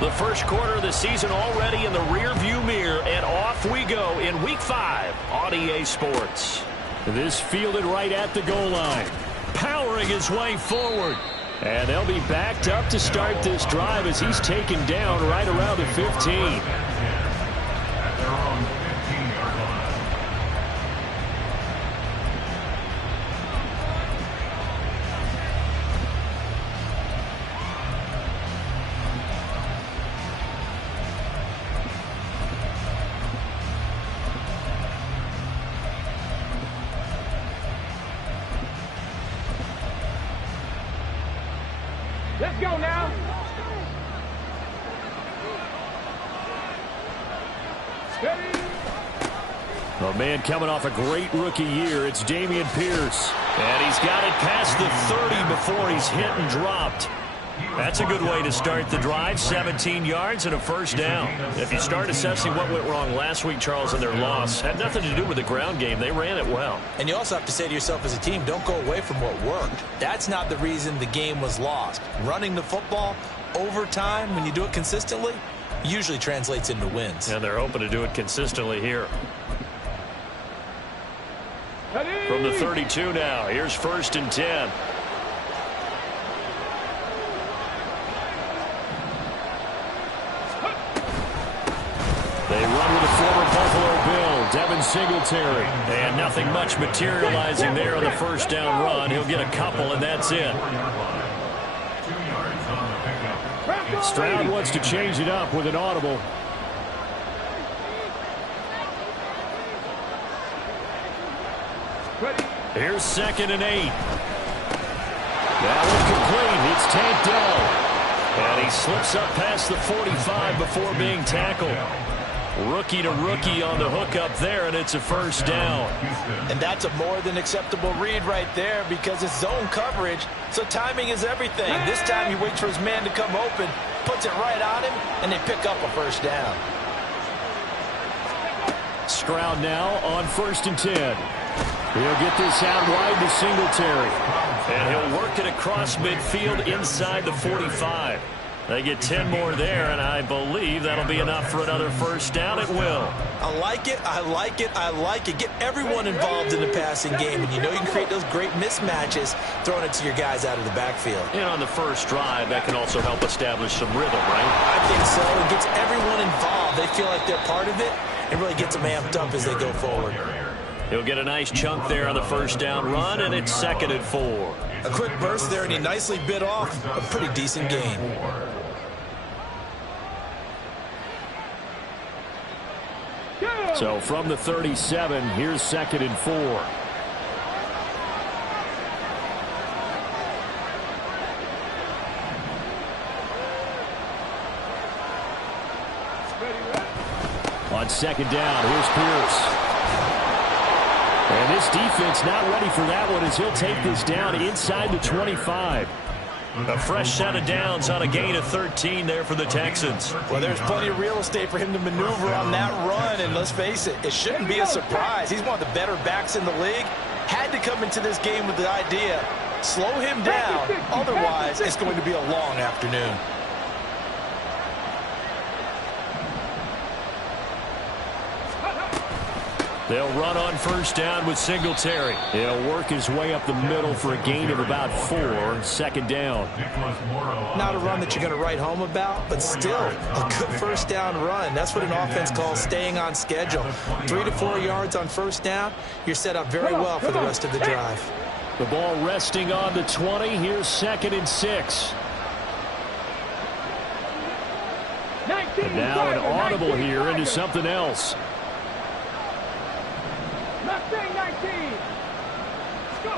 The first quarter of the season already in the rearview mirror, and off we go in Week 5 on EA Sports. This fielded right at the goal line. Powering his way forward. And they'll be backed up to start this drive as he's taken down right around the 15. Let's go now. Steady. A man coming off a great rookie year. It's Dameon Pierce. And he's got it past the 30 before he's hit and dropped. That's a good way to start the drive. 17 yards and a first down. If you start assessing what went wrong last week, Charles, in their loss, had nothing to do with the ground game. They ran it well. And you also have to say to yourself as a team, don't go away from what worked. That's not the reason the game was lost. Running the football over time, when you do it consistently, usually translates into wins. And they're hoping to do it consistently here. From the 32 now, here's 1st and 10. They run with the former Buffalo Bill, Devin Singletary. And nothing much materializing there on the first down run. He'll get a couple, and that's it. Stroud wants to change it up with an audible. Here's 2nd and 8. That one complete. It's Tank Dell. And he slips up past the 45 before being tackled. Rookie to rookie on the hook up there, and it's a first down. And that's a more than acceptable read right there because it's zone coverage, so timing is everything. This time he waits for his man to come open, puts it right on him, and they pick up a first down. Stroud now on 1st and 10. He'll get this out wide to Singletary. And he'll work it across midfield inside the 45. They get 10 more there, and I believe that'll be enough for another first down. It will. I like it, I like it, I like it. Get everyone involved in the passing game, and you know you can create those great mismatches throwing it to your guys out of the backfield. And on the first drive, that can also help establish some rhythm, right? I think so. It gets everyone involved. They feel like they're part of it. It really gets them amped up as they go forward. He'll get a nice chunk there on the first down run, and it's 2nd and 4. A quick burst there, and he nicely bit off a pretty decent gain. So from the 37, here's 2nd and 4. On 2nd down, here's Pierce. And this defense not ready for that one as he'll take this down inside the 25. A fresh set of downs on a gain of 13 there for the Texans. Well, there's plenty of real estate for him to maneuver on that run, and let's face it, it shouldn't be a surprise. He's one of the better backs in the league. Had to come into this game with the idea, slow him down, otherwise it's going to be a long afternoon. They'll run on first down with Singletary. He'll work his way up the middle for a gain of about 4. 2nd down. Not a run that you're going to write home about, but still a good first down run. That's what an offense calls staying on schedule. 3 to 4 yards on first down. You're set up very well for the rest of the drive. The ball resting on the 20. Here's 2nd and 6. And now an audible here into something else. Mustang 19. Go.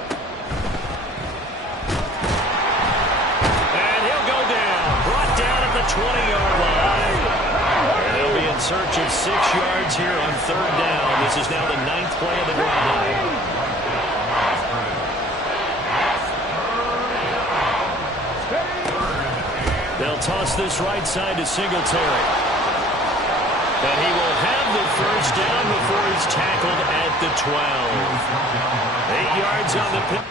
And he'll go down. Brought down at the 20-yard line. And they'll be in search of 6 yards here on 3rd down. This is now the 9th play of the drive. They'll toss this right side to Singletary. And he will have the first down before he's tackled at the 12. 8 yards on the pitch.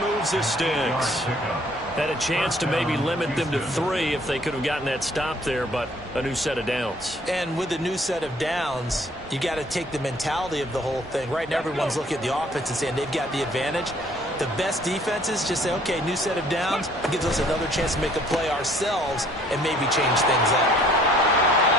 removes the sticks. Had a chance to maybe limit them to 3 if they could have gotten that stop there, but a new set of downs. And with a new set of downs, you got to take the mentality of the whole thing. Right now, everyone's looking at the offense and saying they've got the advantage. The best defenses just say, okay, new set of downs. It gives us another chance to make a play ourselves and maybe change things up.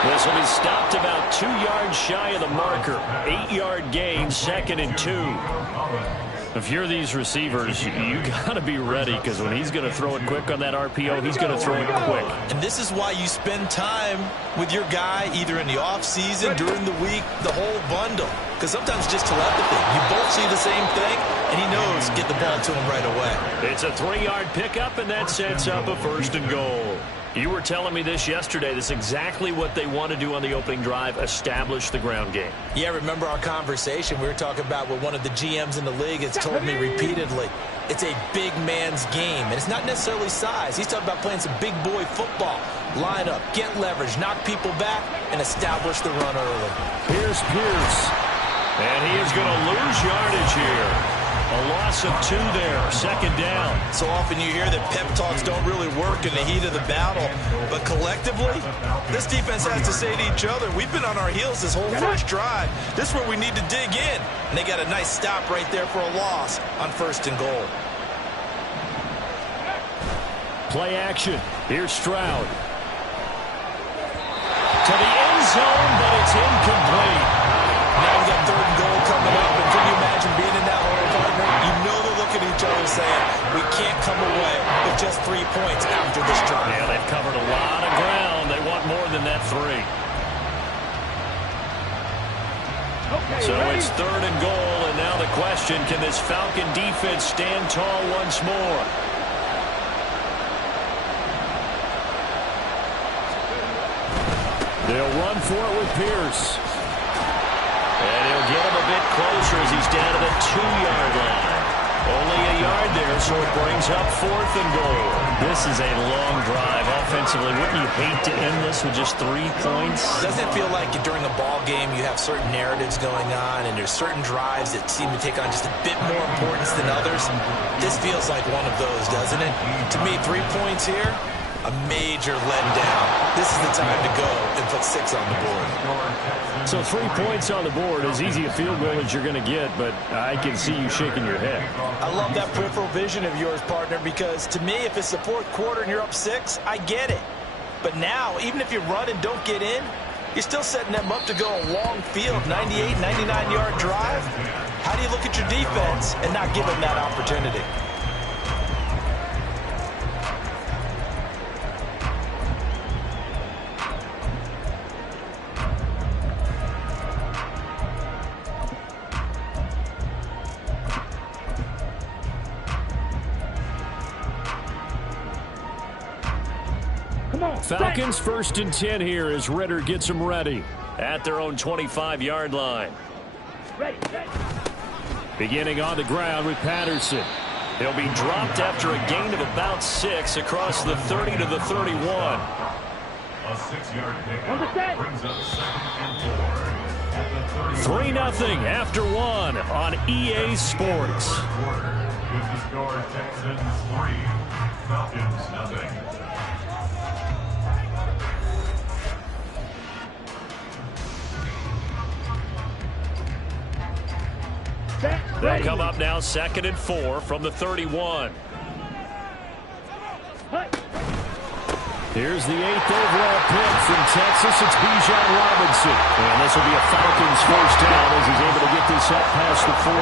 This will be stopped about 2 yards shy of the marker. 8-yard gain, 2nd and 2. If you're these receivers, you got to be ready, because when he's going to throw it quick on that RPO, he's going to throw it quick. And this is why you spend time with your guy either in the offseason, during the week, the whole bundle. Because sometimes it's just telepathy. You both see the same thing, and he knows get the ball to him right away. It's a 3-yard pickup, and that sets up a 1st and goal. You were telling me this yesterday. This is exactly what they want to do on the opening drive, establish the ground game. Yeah, remember our conversation? We were talking about what one of the GMs in the league has told me repeatedly. It's a big man's game, and it's not necessarily size. He's talking about playing some big boy football. Line up, get leverage, knock people back, and establish the run early. Here's Pierce. And he is going to lose yardage here. A loss of 2 there, 2nd down. So often you hear that pep talks don't really work in the heat of the battle. But collectively, this defense has to say to each other, we've been on our heels this whole first drive. This is where we need to dig in. And they got a nice stop right there for a loss on 1st and goal. Play action. Here's Stroud. To the end zone, but it's incomplete. Now we got 3rd and goal coming up. And can you imagine being in that hole, partner? You know they're looking at each other saying, we can't come away with just 3 points after this drive. Yeah, they've covered a lot of ground. They want more than that 3. So it's 3rd and goal, and now the question, can this Falcon defense stand tall once more? They'll run for it with Pierce. And he'll get him a bit closer as he's down to the 2-yard line. Only a yard there, so it brings up 4th and goal. This is a long drive offensively. Wouldn't you hate to end this with just 3 points? Doesn't it feel like during a ball game you have certain narratives going on and there's certain drives that seem to take on just a bit more importance than others? This feels like one of those, doesn't it? To me, 3 points here, a major letdown. This is the time to go and put 6 on the board. So 3 points on the board, as easy a field goal as you're going to get, but I can see you shaking your head. I love that peripheral vision of yours, partner, because to me, if it's the 4th quarter and you're up 6, I get it. But now, even if you run and don't get in, you're still setting them up to go a long field, 98, 99-yard drive. How do you look at your defense and not give them that opportunity? Falcons 1st and 10 here as Ritter gets them ready. At their own 25-yard line. Beginning on the ground with Patterson. He'll be dropped after a gain of about 6 across the 30 to the 31. A 6-yard pickup brings up 2nd and 4 at the 3-0 after 1 on EA Sports. With the score, Texans 3, Falcons 0. They'll come up now 2nd and 4 from the 31. Here's the 8th overall pick from Texas. It's Bijan Robinson. And this will be a Falcons 1st down as he's able to get this up past the 40.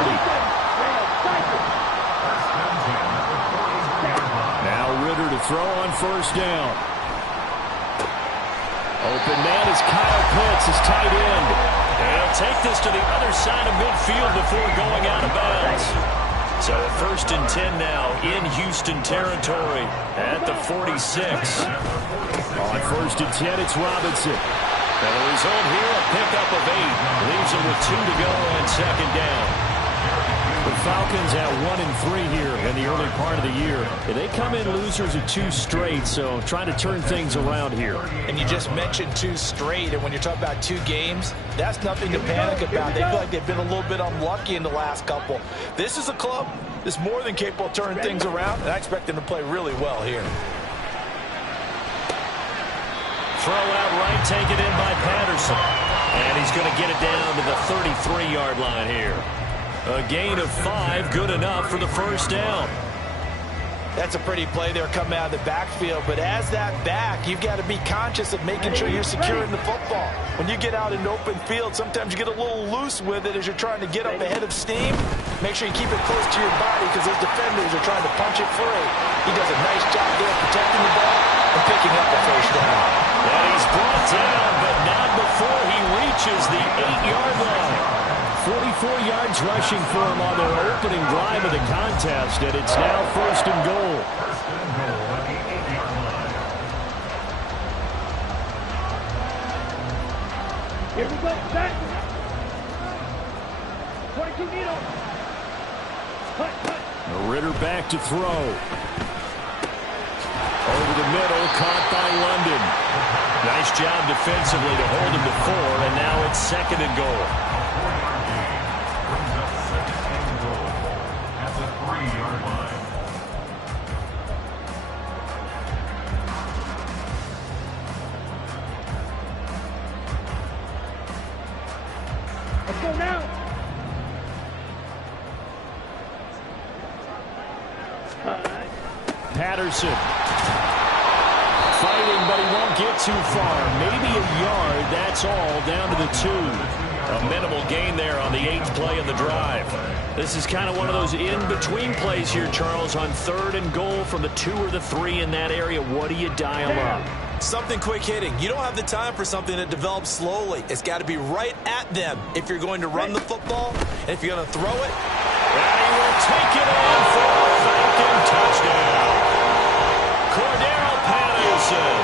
Now Ritter to throw on 1st down. Open man is Kyle Pitts, his tight end. And he'll take this to the other side of midfield before going out of bounds. So 1st and 10 now in Houston territory at the 46. On 1st and 10, it's Robinson. And the result here, a pickup of 8. Leaves him with 2 to go on 2nd down. The Falcons at 1-3 here in the early part of the year. They come in losers of 2 straight, so trying to turn things around here. And you just mentioned 2 straight, and when you're talking about 2 games, that's nothing to panic about. They feel like they've been a little bit unlucky in the last couple. This is a club that's more than capable of turning things around, and I expect them to play really well here. Throw out right, taken in by Patterson. And he's going to get it down to the 33-yard line here. A gain of 5, good enough for the first down. That's a pretty play there coming out of the backfield, but as that back, you've got to be conscious of making sure you're securing the football. When you get out in open field, sometimes you get a little loose with it as you're trying to get up ahead of steam. Make sure you keep it close to your body because those defenders are trying to punch it free. He does a nice job there protecting the ball and picking up the first down. And he's brought down, but not before he reaches the 8-yard line. 44 yards rushing for him on their opening drive of the contest, and it's now first and goal. First and goal at the 8-yard line. Here we go, set. 22 needle. Cut. Ritter back to throw. Over the middle, caught by London. Nice job defensively to hold him to 4, and now it's second and goal. Brings up second and goal at the 3-yard line. Let's go now. Patterson. Fighting, but he won't get too far. Maybe a yard, that's all, down to the 2. A minimal gain there on the 8th play of the drive. This is kind of one of those in-between plays here, Charles, on 3rd and goal from the 2 or the 3 in that area. What do you dial up? Something quick hitting. You don't have the time for something that develops slowly. It's got to be right at them if you're going to run the football, and if you're going to throw it. And he will take it on for a Falcon touchdown. Cordero Patterson,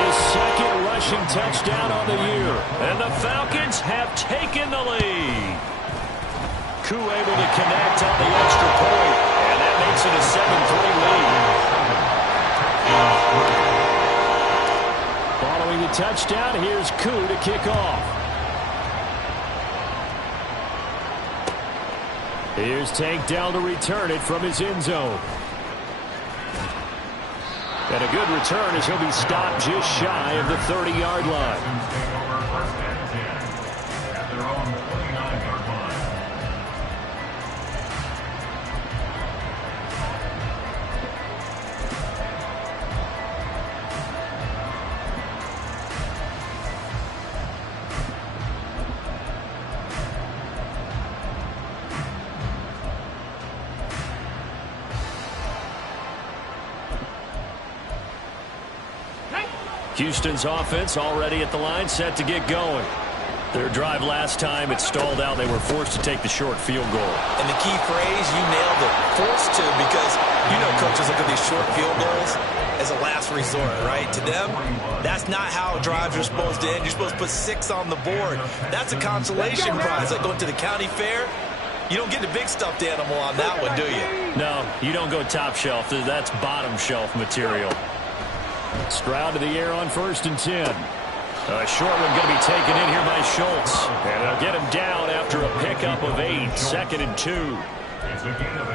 his second rushing touchdown on the year. And the Falcons have taken the lead. Koo able to connect on the extra point, and that makes it a 7-3 lead. Following the touchdown, here's Koo to kick off. Here's Tank Dell to return it from his end zone. And a good return as he'll be stopped just shy of the 30-yard line. Take over first and 10 at their own 29-yard line. Houston's offense already at the line, set to get going. Their drive last time, it stalled out. They were forced to take the short field goal. And the key phrase, you nailed it, forced to, because you know coaches look at these short field goals as a last resort, right? To them, that's not how drives are supposed to end. You're supposed to put 6 on the board. That's a consolation prize, like going to the county fair. You don't get the big stuffed animal on that one, do you? No, you don't go top shelf. That's bottom shelf material. Stroud to the air on 1st and 10. A short one going to be taken in here by Schultz. And they'll get him down after a pickup of 8. 2nd and 2.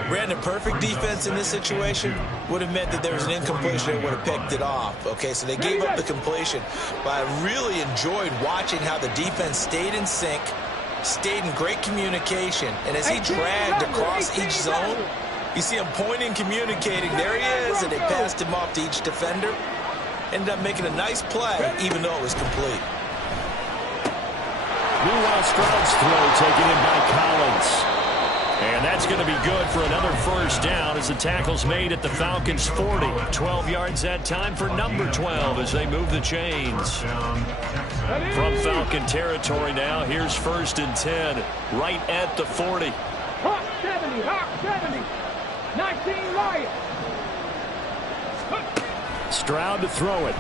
Brandon, perfect defense in this situation would have meant that there was an incompletion that would have picked it off. Okay, so they gave up the completion. But I really enjoyed watching how the defense stayed in sync, stayed in great communication. And as he dragged across each zone, you see him pointing, communicating. There he is, and they passed him off to each defender. Ended up making a nice play, even though it was complete. Meanwhile, Stroud's throw taken in by Collins. And that's going to be good for another first down as the tackle's made at the Falcons' 40. 12 yards that time for number 12 as they move the chains. From Falcon territory now, here's 1st and 10, right at the 40. Hawk 70, Hawk 70. 19 Lions. Stroud to throw it.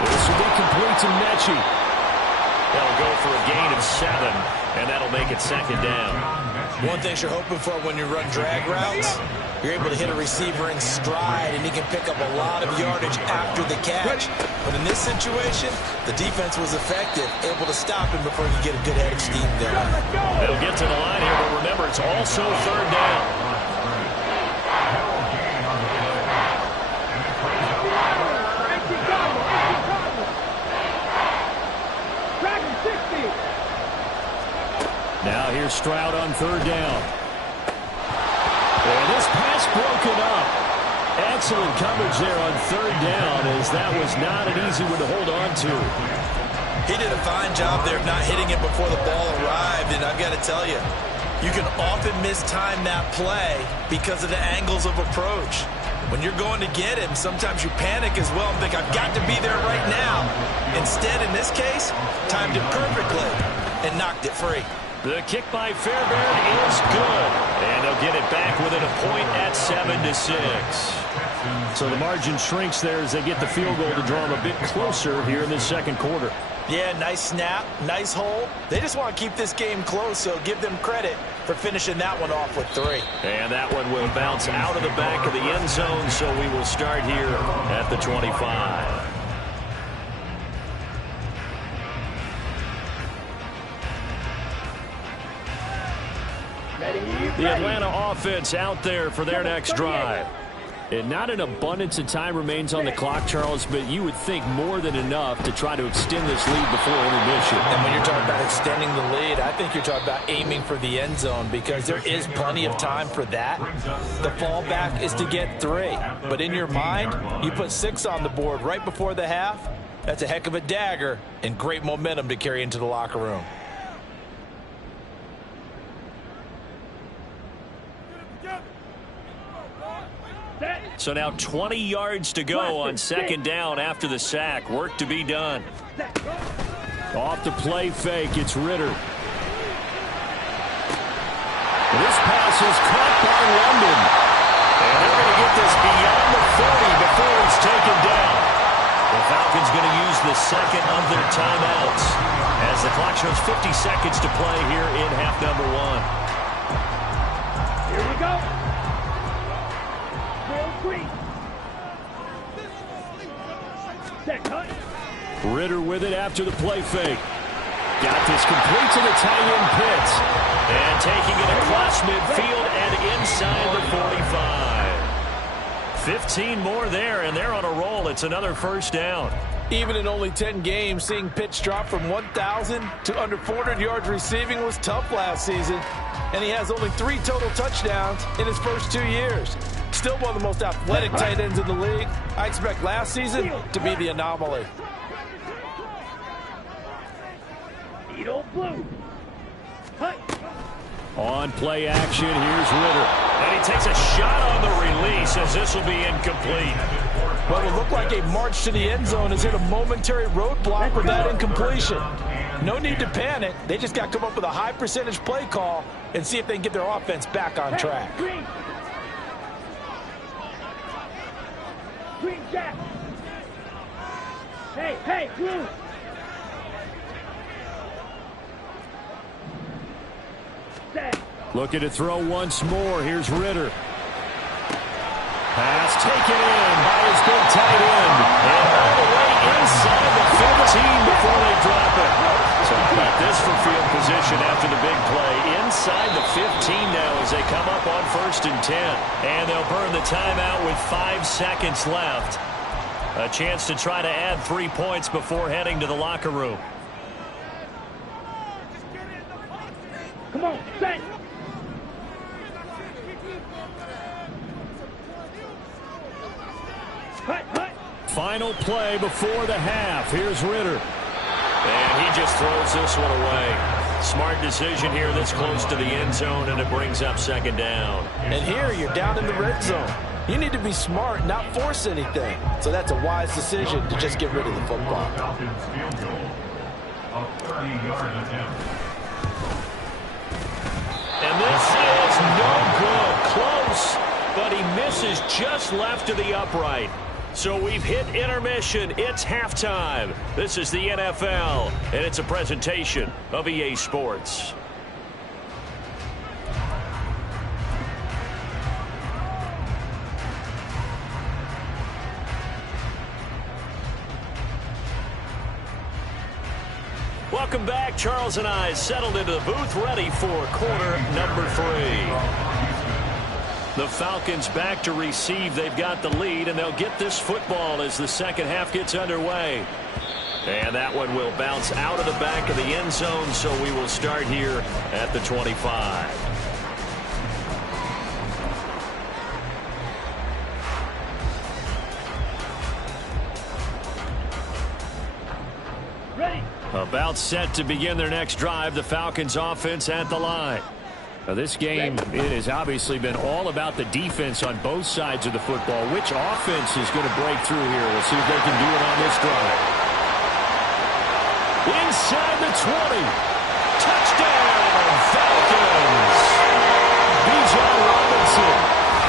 This will be complete to Mechie. They'll go for a gain of 7, and that'll make it 2nd down. One thing you're hoping for when you run drag routes, you're able to hit a receiver in stride, and he can pick up a lot of yardage after the catch. But in this situation, the defense was effective, able to stop him before he could get a good head of steam there. They'll get to the line here, but remember, it's also third down. Now here's Stroud on third down. And this pass broken up. Excellent coverage there on third down, as that was not an easy one to hold on to. He did a fine job there of not hitting it before the ball arrived, and I've got to tell you, you can often mistime that play because of the angles of approach. When you're going to get him, sometimes you panic as well and think, I've got to be there right now. Instead, in this case, timed it perfectly and knocked it free. The kick by Fairbairn is good. And they'll get it back within a point at 7-6. So the margin shrinks there as they get the field goal to draw them a bit closer here in the second quarter. Yeah, nice snap, nice hold. They just want to keep this game close, so give them credit for finishing that one off with 3. And that one will bounce out of the back of the end zone, so we will start here at the 25. The Atlanta offense out there for their next drive. And not an abundance of time remains on the clock, Charles, but you would think more than enough to try to extend this lead before intermission. And when you're talking about extending the lead, I think you're talking about aiming for the end zone, because there is plenty of time for that. The fallback is to get 3. But in your mind, you put 6 on the board right before the half. That's a heck of a dagger and great momentum to carry into the locker room. So now 20 yards to go on second down after the sack. Work to be done. Off the play fake, it's Ritter. This pass is caught by London. And they're going to get this beyond the 40 before it's taken down. The Falcons going to use the second of their timeouts as the clock shows 50 seconds to play here in half number 1. Here we go. Ritter with it after the play fake. Got this complete to the tight end Pitts. And taking it across midfield and inside the 45. 15 more there, and they're on a roll. It's another first down. Even in only 10 games, seeing Pitts drop from 1,000 to under 400 yards receiving was tough last season. And he has only 3 total touchdowns in his first 2 years. Still one of the most athletic tight ends in the league. I expect last season to be the anomaly. On play action, here's Ritter. And he takes a shot on the release as this will be incomplete. What will look like a march to the end zone has hit a momentary roadblock with that incompletion. No need to panic. They just got to come up with a high percentage play call and see if they can get their offense back on track. Green Jack. Hey, blue. Looking to throw once more. Here's Ritter. Pass taken in by his big tight end. And all the way inside the 15 before they drop it. So how about this for field position after the big play? Inside the 15 now as they come up on 1st and 10. And they'll burn the timeout with 5 seconds left. A chance to try to add 3 points before heading to the locker room. Come on, set. Final play before the half. Here's Ritter. And he just throws this one away. Smart decision here this close to the end zone, and it brings up second down. And here you're down in the red zone. You need to be smart, not force anything. So that's a wise decision to just get rid of the football. And this is no good. Close, but he misses just left of the upright. So we've hit intermission. It's halftime. This is the NFL, and it's a presentation of EA Sports. Welcome back. Charles and I settled into the booth ready for quarter number 3. The Falcons back to receive. They've got the lead, and they'll get this football as the second half gets underway. And that one will bounce out of the back of the end zone, so we will start here at the 25. About set to begin their next drive. The Falcons offense at the line. Now this game, it has obviously been all about the defense on both sides of the football. Which offense is going to break through here? We'll see if they can do it on this drive. Inside the 20. Touchdown, Falcons. Bijan Robinson.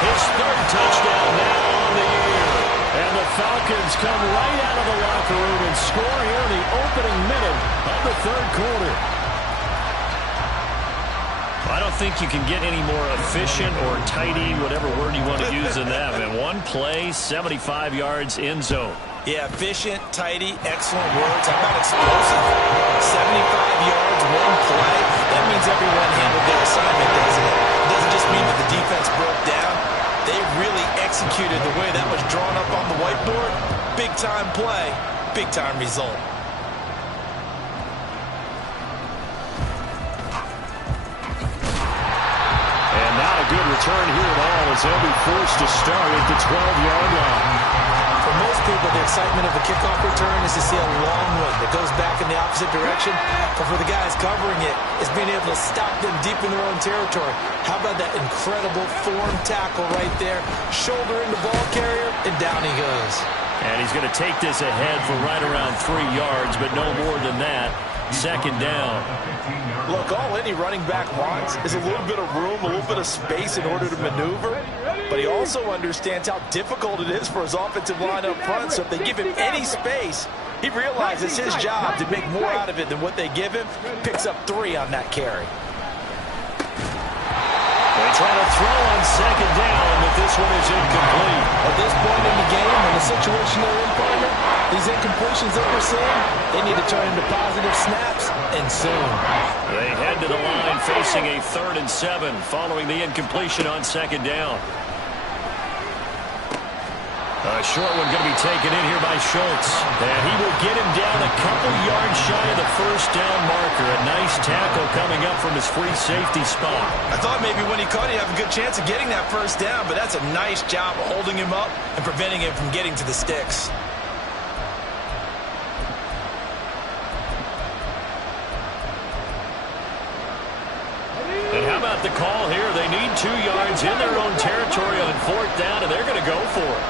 His 3rd touchdown now on the year. And the Falcons come right out of the locker room and score here in the opening minute of the 3rd quarter. I don't think you can get any more efficient or tidy, whatever word you want to use in that. Man, one play, 75 yards, end zone. Yeah, efficient, tidy, excellent words. How about explosive? 75 yards, one play. That means everyone handled their assignment, doesn't it? It doesn't just mean that the defense broke down. They really executed the way that was drawn up on the whiteboard. Big-time play, big-time result. And not a good return here at all as they'll be forced to start at the 12-yard line. For most people, the excitement of a kickoff return is to see a long one that goes back in the opposite direction. But for the guys covering it, it's being able to stop them deep in their own territory. How about that incredible form tackle right there? Shoulder in the ball carrier, and down he goes. And he's going to take this ahead for right around 3 yards, but no more than that. Second down. Look, all any running back wants is a little bit of room, a little bit of space in order to maneuver. But he also understands how difficult it is for his offensive line up front. So if they give him any space, he realizes his job to make more out of it than what they give him. Picks up 3 on that carry. They try to throw on second down, but this one is incomplete. At this point in the game, in the situation they're in, partner, these incompletions that we're seeing, they need to turn into positive snaps, and soon. They head to the line facing a 3rd and 7 following the incompletion on second down. A short one going to be taken in here by Schultz. And he will get him down a couple yards shy of the first down marker. A nice tackle coming up from his free safety spot. I thought maybe when he caught, he'd have a good chance of getting that first down, but that's a nice job of holding him up and preventing him from getting to the sticks. And how about the call here? They need 2 yards in their own territory on 4th down, and they're going to go for it.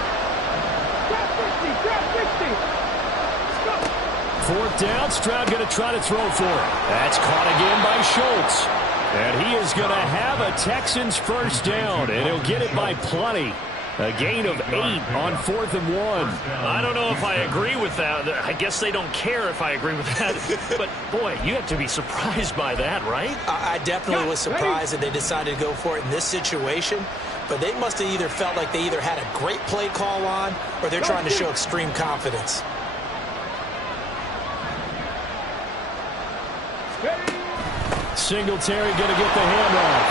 4th down, Stroud going to try to throw for it. That's caught again by Schultz. And he is going to have a Texans first down, and he'll get it by plenty. A gain of 8 on 4th and 1. I don't know if I agree with that. I guess they don't care if I agree with that. But, boy, you have to be surprised by that, right? I definitely was surprised that they decided to go for it in this situation. But they must have either felt like they either had a great play call on or they're trying to show extreme confidence. Singletary going to get the handoff.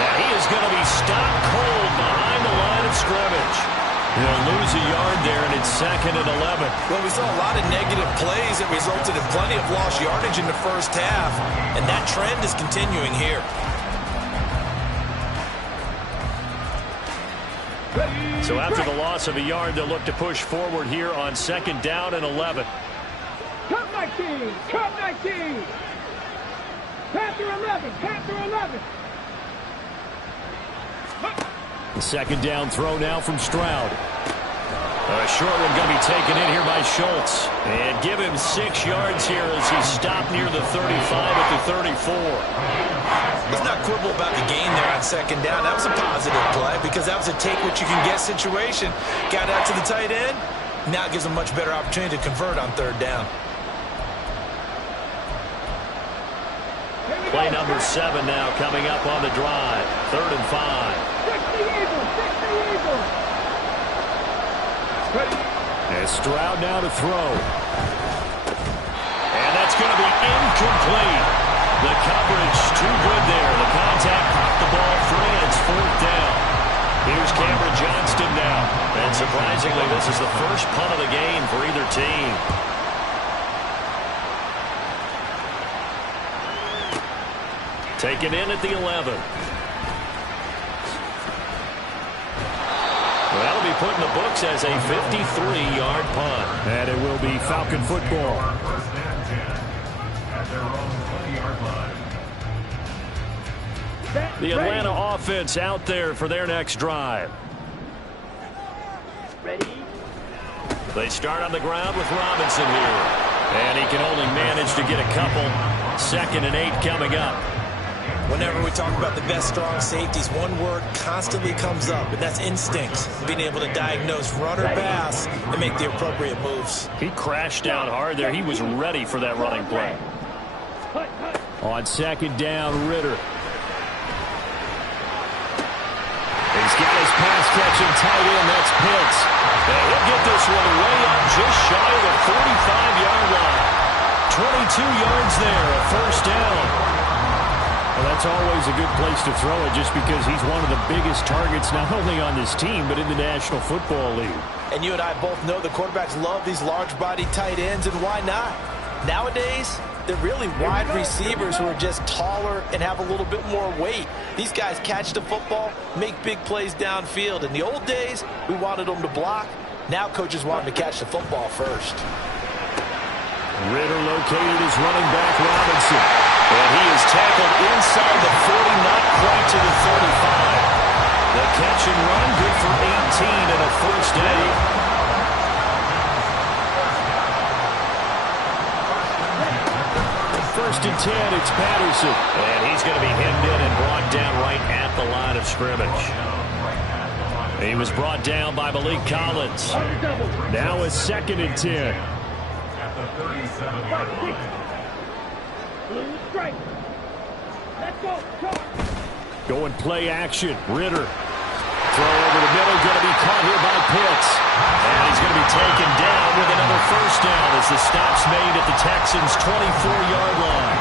Now he is going to be stopped cold behind the line of scrimmage. He'll lose a yard there, and it's 2nd and 11. Well, we saw a lot of negative plays that resulted in plenty of lost yardage in the first half, and that trend is continuing here. So after the loss of a yard, they'll look to push forward here on 2nd down and 11. Cut 19! Cut 19! Panther 11! Panther 11! The 2nd down throw now from Stroud. A short one going to be taken in here by Schultz. And give him 6 yards here as he's stopped near the 35 at the 34. Let's not quibble about the gain there on 2nd down. That was a positive play because that was a take-what-you-can-get situation. Got out to the tight end. Now it gives them a much better opportunity to convert on 3rd down. Play number 7 now coming up on the drive. 3rd and 5. And Stroud now to throw. And that's going to be incomplete. The coverage too good there. The contact popped the ball free, and it's 4th down. Here's Cameron Johnston now. And surprisingly, this is the first punt of the game for either team. Taken in at the 11. That'll be put in the books as a 53-yard punt. And it will be Falcon football. First and 10 at their own 20-yard line. The Atlanta offense out there for their next drive. Ready? They start on the ground with Robinson here. And he can only manage to get a couple. 2nd and 8 coming up. Whenever we talk about the best strong safeties, one word constantly comes up, and that's instincts. Being able to diagnose run or pass and make the appropriate moves. He crashed down hard there. He was ready for that running play. On 2nd down, Ritter. He's got his pass-catching tight end. That's Pitts. And he'll get this one way up just shy of the 45-yard line. 22 yards there, a 1st down. Well, that's always a good place to throw it just because he's one of the biggest targets not only on this team but in the National Football League. And you and I both know the quarterbacks love these large-bodied tight ends, and why not? Nowadays, they're really wide receivers who are just taller and have a little bit more weight. These guys catch the football, make big plays downfield. In the old days, we wanted them to block. Now coaches want them to catch the football first. Ritter located his running back, Robinson. And he is tackled inside the 40, not quite to the 35. The catch and run, good for 18 and a 1st down. 1st and 10, it's Patterson. And he's going to be hemmed in and brought down right at the line of scrimmage. He was brought down by Malik Collins. Now a 2nd and 10. At the 37-yard line. Blue strike. Let's go. Going play action. Ritter. Throw over the middle. Going to be caught here by Pitts. And he's going to be taken down with another 1st down as the stop's made at the Texans' 24-yard line.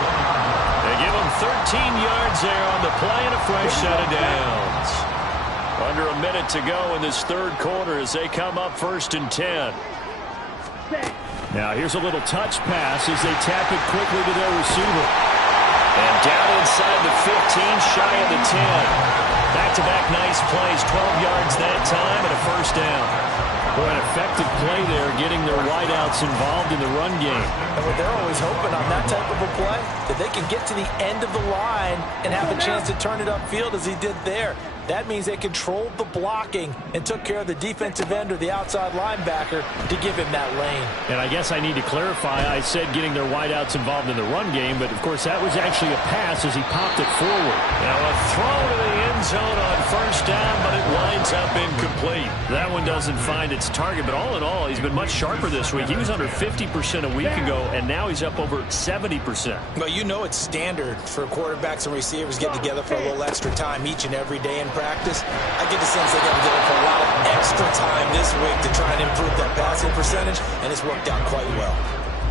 They give him 13 yards there on the play and a fresh set of downs. Under a minute to go in this 3rd quarter as they come up 1st and 10. Now here's a little touch pass as they tap it quickly to their receiver. And down inside the 15, shy of the 10. Back-to-back nice plays, 12 yards that time and a 1st down. Boy, an effective play there, getting their wideouts involved in the run game. And what they're always hoping on that type of a play, that they can get to the end of the line and have a chance to turn it upfield as he did there. That means they controlled the blocking and took care of the defensive end or the outside linebacker to give him that lane. And I guess I need to clarify, I said getting their wideouts involved in the run game, but of course that was actually a pass as he popped it forward. Now a throw to the end zone on 1st down, but it winds up incomplete. That one doesn't find its target, but all in all, he's been much sharper this week. He was under 50% a week ago, and now he's up over 70%. Well, you know it's standard for quarterbacks and receivers get together for a little extra time each and every day in practice. I get the sense they got together for a lot of extra time this week to try and improve that passing percentage, and it's worked out quite well.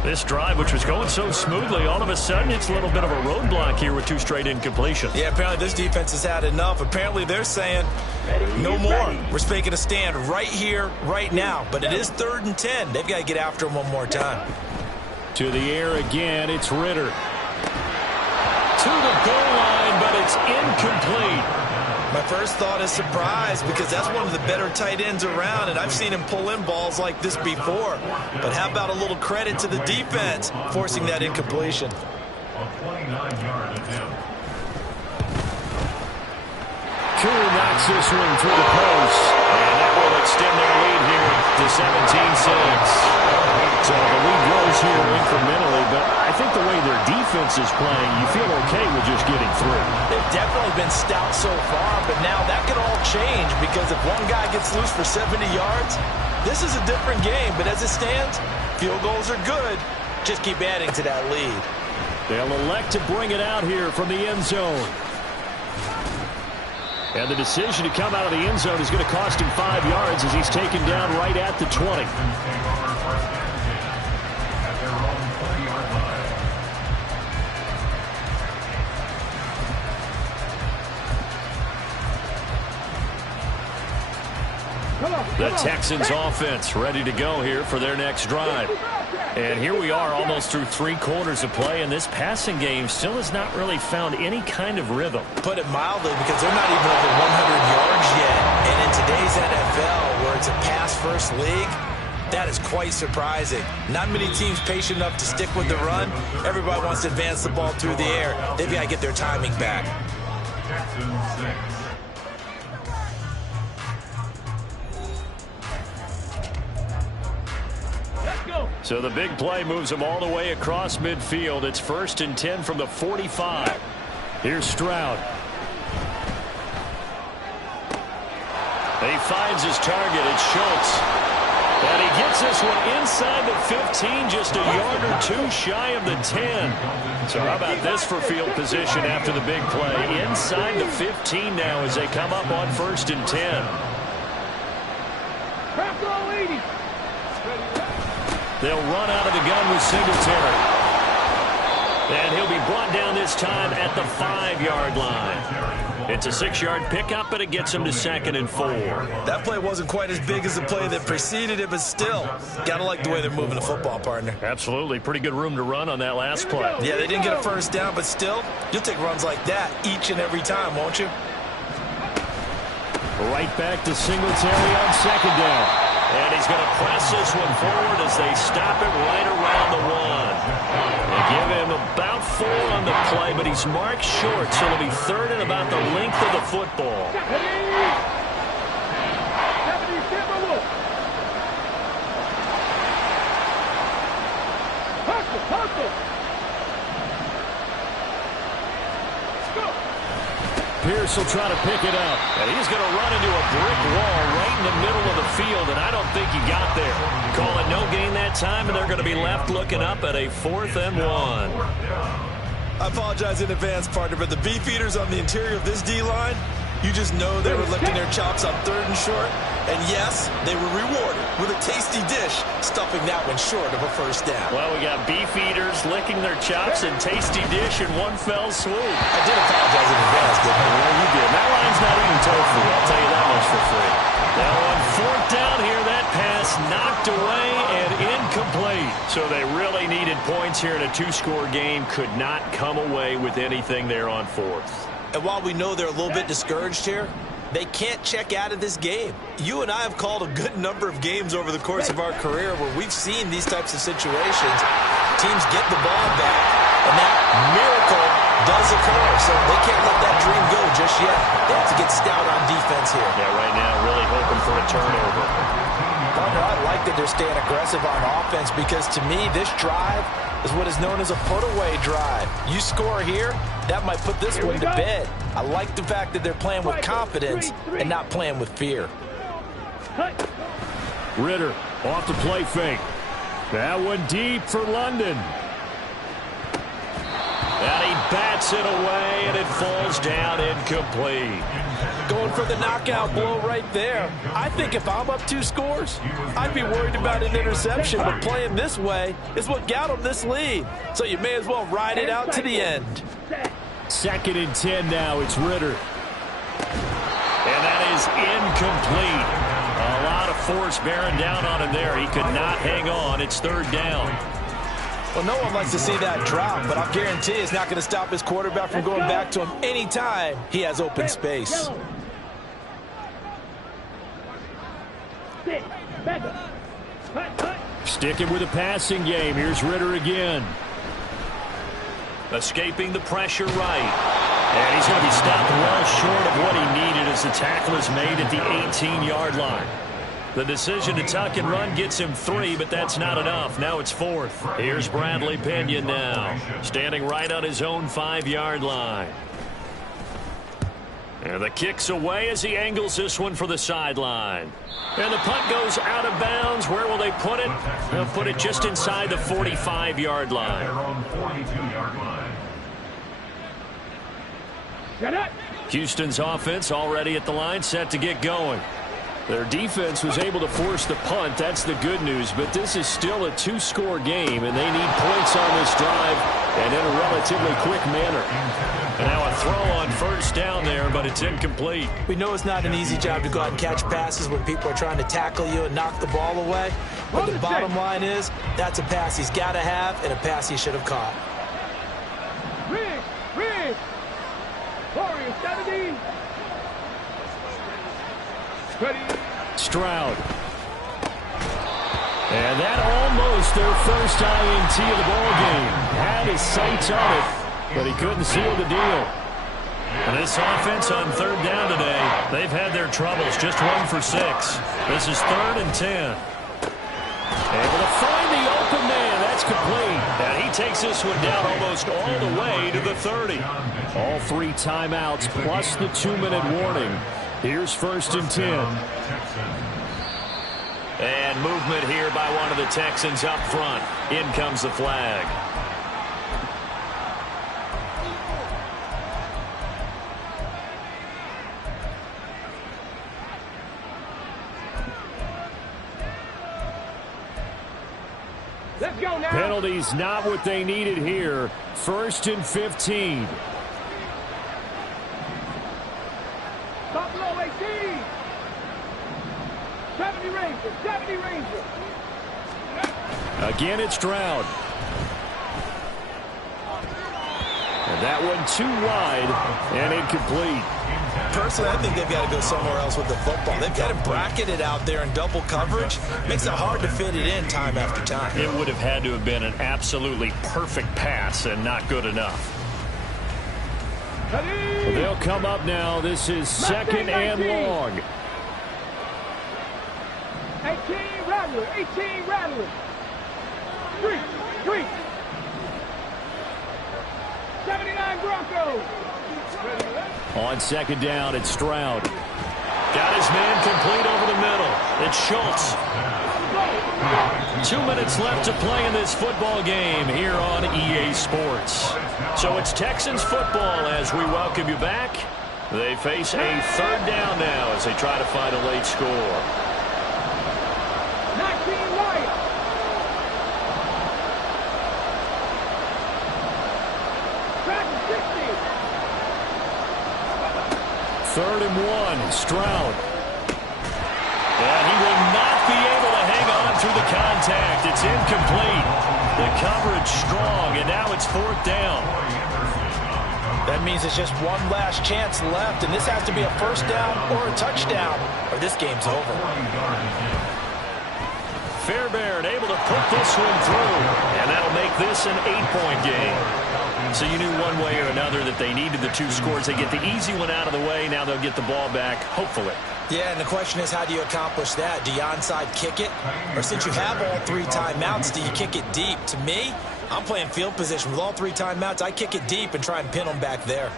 This drive, which was going so smoothly, all of a sudden it's a little bit of a roadblock here with 2 straight incompletions. Yeah, apparently this defense has had enough. Apparently they're saying no more. We're making a stand right here, right now. But it is 3rd and 10. They've got to get after him one more time. To the air again, it's Ritter. To the goal line, but it's incomplete. My first thought is surprise because that's one of the better tight ends around, and I've seen him pull in balls like this before. But how about a little credit to the defense forcing that incompletion? A 29-yard attempt. Koo knocks this one through the post. And that will extend their lead here to 17-6. So the lead grows here incrementally, but I think the way their defense is playing, you feel okay with just getting through. They've definitely been stout so far, but now that could all change because if one guy gets loose for 70 yards, this is a different game. But as it stands, field goals are good. Just keep adding to that lead. They'll elect to bring it out here from the end zone. And the decision to come out of the end zone is going to cost him 5 yards as he's taken down right at the 20. The Texans offense ready to go here for their next drive. And here we are almost through 3 quarters of play, and this passing game still has not really found any kind of rhythm. Put it mildly, because they're not even over 100 yards yet. And in today's NFL, where it's a pass-first league, that is quite surprising. Not many teams patient enough to stick with the run. Everybody wants to advance the ball through the air. They've got to get their timing back. So the big play moves him all the way across midfield. It's 1st and 10 from the 45. Here's Stroud. He finds his target. It's Schultz. And he gets this one inside the 15, just a yard or 2 shy of the 10. So how about this for field position after the big play? Inside the 15 now as they come up on 1st and 10. They'll run out of the gun with Singletary. And he'll be brought down this time at the 5-yard line. It's a 6-yard pickup, but it gets him to 2nd and 4. That play wasn't quite as big as the play that preceded it, but still, gotta like the way they're moving the football, partner. Absolutely. Pretty good room to run on that last play. Yeah, they didn't get a first down, but still, you'll take runs like that each and every time, won't you? Right back to Singletary on 2nd down. And he's going to press this one forward as they stop it right around the 1. They give him about 4 on the play, but he's marked short, so it'll be 3rd and about the length of the football. Pierce will try to pick it up. And he's going to run into a brick wall right in the middle of the field, and I don't think he got there. Call it no gain that time, and they're going to be left looking up at a 4th and 1. I apologize in advance, partner, but the beefeaters on the interior of this D-line, you just know they were licking their chops on 3rd and short. And yes, they were rewarded with a tasty dish, stuffing that one short of a first down. Well, we got beef eaters licking their chops and tasty dish in one fell swoop. I did apologize in advance, didn't I? Well, you did. That line's not eating tofu. I'll tell you that much for free. Now on 4th down here, that pass knocked away and incomplete. So they really needed points here in a 2-score game. Could not come away with anything there on 4th. And while we know they're a little bit discouraged here, they can't check out of this game. You and I have called a good number of games over the course of our career where we've seen these types of situations. Teams get the ball back, and that miracle does occur. So they can't let that dream go just yet. They have to get stout on defense here. Yeah, right now really hoping for a turnover. Partner, I like that they're staying aggressive on offense because to me, this drive is what is known as a put-away drive. You score here, that might put this one to bed. I like the fact that they're playing with confidence and not playing with fear. Ritter off the play fake. That one deep for London. And he bats it away, and it falls down incomplete. Going for the knockout blow right there. I think if I'm up 2 scores, I'd be worried about an interception, but playing this way is what got them this lead. So you may as well ride it out to the end. 2nd and 10 now. It's Ritter. And that is incomplete. A lot of force bearing down on him there. He could not hang on. It's 3rd down. Well, no one likes to see that drop, but I'll guarantee it's not going to stop his quarterback from going back to him anytime he has open space. Sticking with the passing game. Here's Ritter again. Escaping the pressure right. And he's going to be stopped well short of what he needed as the tackle is made at the 18-yard line. The decision to tuck and run gets him 3, but that's not enough. Now it's 4th. Here's Bradley Pinion now, standing right on his own 5-yard line. And the kick's away as he angles this one for the sideline. And the punt goes out of bounds. Where will they put it? They'll put it just inside the 45-yard line. Houston's offense already at the line, set to get going. Their defense was able to force the punt. That's the good news. But this is still a two-score game, and they need points on this drive and in a relatively quick manner. And now a throw on first down there, but it's incomplete. We know it's not an easy job to go out and catch passes when people are trying to tackle you and knock the ball away. But the bottom line is, that's a pass he's got to have and a pass he should have caught. Rig! Warrior 70. Stroud. And that almost their first INT of the ball game. Had his sights on it, but he couldn't seal the deal. And this offense on third down today, they've had their troubles. Just 1 for 6. This is 3rd and 10. Able to find the open man. That's complete. And he takes this one down almost all the way to the 30. All 3 timeouts plus the 2-minute warning. Here's 1st and 10. And movement here by one of the Texans up front. In comes the flag. Let's go now. Penalties not what they needed here. 1st and 15. Top below 18. 70 Rangers. 70 Rangers. Again, it's Stroud. And that one too wide and incomplete. Personally, I think they've got to go somewhere else with the football. They've got it bracketed out there in double coverage. Makes it hard to fit it in time after time. It would have had to have been an absolutely perfect pass and not good enough. Well, they'll come up now. This is 2nd and long. 18 Rattler. 18 Rattler. 3. 79 Broncos. On 2nd down, it's Stroud. Got his man complete over the middle. It's Schultz. 2 minutes left to play in this football game here on EA Sports. So it's Texans football as we welcome you back. They face a 3rd down now as they try to find a late score. 19 Wyatt. Track 60. 3rd and 1, Stroud. And he will not be able to hang on through the contact. It's incomplete. The coverage strong, and now it's 4th down. That means it's just one last chance left, and this has to be a 1st down or a touchdown, or this game's over. Fairbairn able to put this one through, and that'll make this an 8-point game. So you knew one way or another that they needed the 2 scores. They get the easy one out of the way. Now they'll get the ball back, hopefully. Yeah, and the question is, how do you accomplish that? Do you onside kick it? Or since you have all 3 timeouts, do you kick it deep? To me, I'm playing field position. With all 3 timeouts, I kick it deep and try and pin them back there.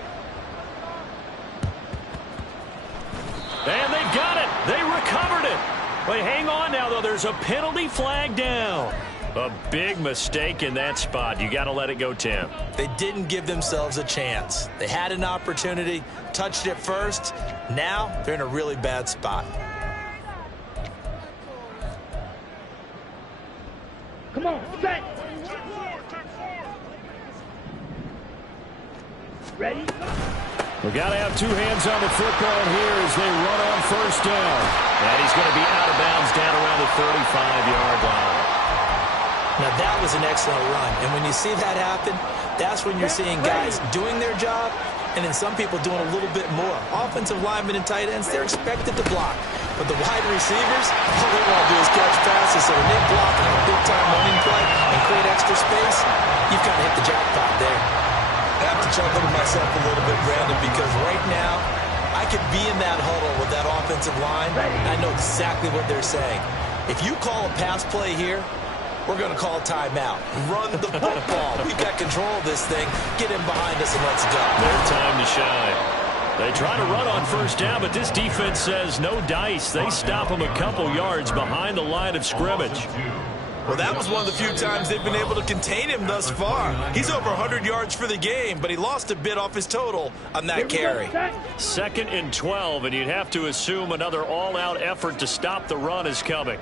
And they've got it. They recovered it. Wait, hang on now, though. There's a penalty flag down. A big mistake in that spot. You got to let it go, Tim. They didn't give themselves a chance. They had an opportunity, touched it first. Now they're in a really bad spot. Come on, set. Ready? We got to have 2 hands on the football here as they run on 1st down. And he's going to be out of bounds down around the 35-yard line. Now, that was an excellent run. And when you see that happen, that's when you're seeing guys doing their job and then some people doing a little bit more. Offensive linemen and tight ends, they're expected to block. But the wide receivers, all they want to do is catch passes. So when they block on a big-time running play and create extra space, you've kind of hit the jackpot there. I have to chuckle to myself a little bit, Brandon, because right now I could be in that huddle with that offensive line. I know exactly what they're saying. If you call a pass play here, we're going to call a timeout. Run the football. We've got control of this thing. Get in behind us and let's go. Their time to shine. They try to run on 1st down, but this defense says no dice. They stop them a couple yards behind the line of scrimmage. Well, that was one of the few times they've been able to contain him thus far. He's over 100 yards for the game, but he lost a bit off his total on that carry. 2nd and 12, and you'd have to assume another all-out effort to stop the run is coming.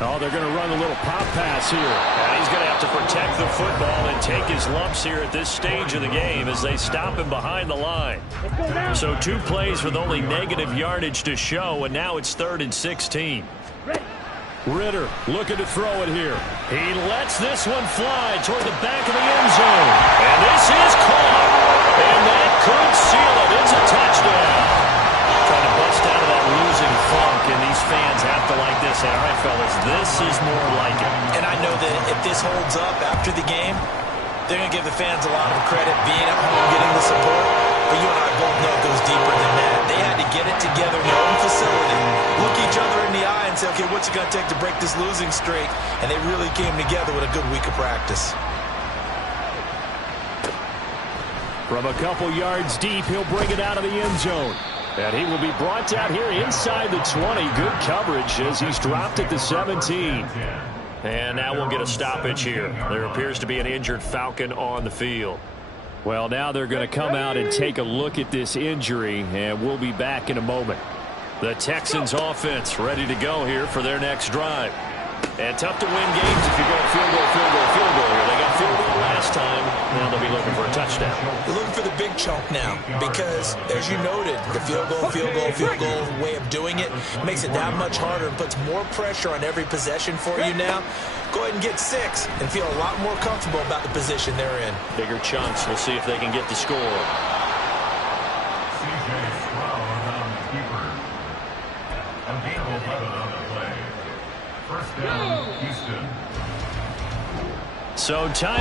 Oh, they're going to run a little pop pass here. And he's going to have to protect the football and take his lumps here at this stage of the game as they stop him behind the line. So 2 plays with only negative yardage to show, and now it's 3rd and 16. Ritter looking to throw it here. He lets this one fly toward the back of the end zone. And this is caught. And that could seal it. It's a touchdown. Trying to bust out of that losing funk, and these fans have to like this. All right, fellas, this is more like it. And I know that if this holds up after the game, they're going to give the fans a lot of credit being at home, getting the support. But you and I both know it goes deeper than that. They had to get it together in their own facility, look each other in the eye and say, okay, what's it going to take to break this losing streak? And they really came together with a good week of practice. From a couple yards deep, he'll bring it out of the end zone. And he will be brought down here inside the 20. Good coverage as he's dropped at the 17. And now we'll get a stoppage here. There appears to be an injured Falcon on the field. Well, now they're going to come out and take a look at this injury, and we'll be back in a moment. The Texans offense ready to go here for their next drive. And tough to win games if you go field goal, field goal, field goal here. They got field goal last time. Now they'll be looking for a touchdown. They're looking for the big chunk now because, as you noted, the field goal, field goal, field goal way of doing it makes it that much harder and puts more pressure on every possession for you now. Go ahead and get 6 and feel a lot more comfortable about the position they're in. Bigger chunks. We'll see if they can get the score. First down, Houston. So time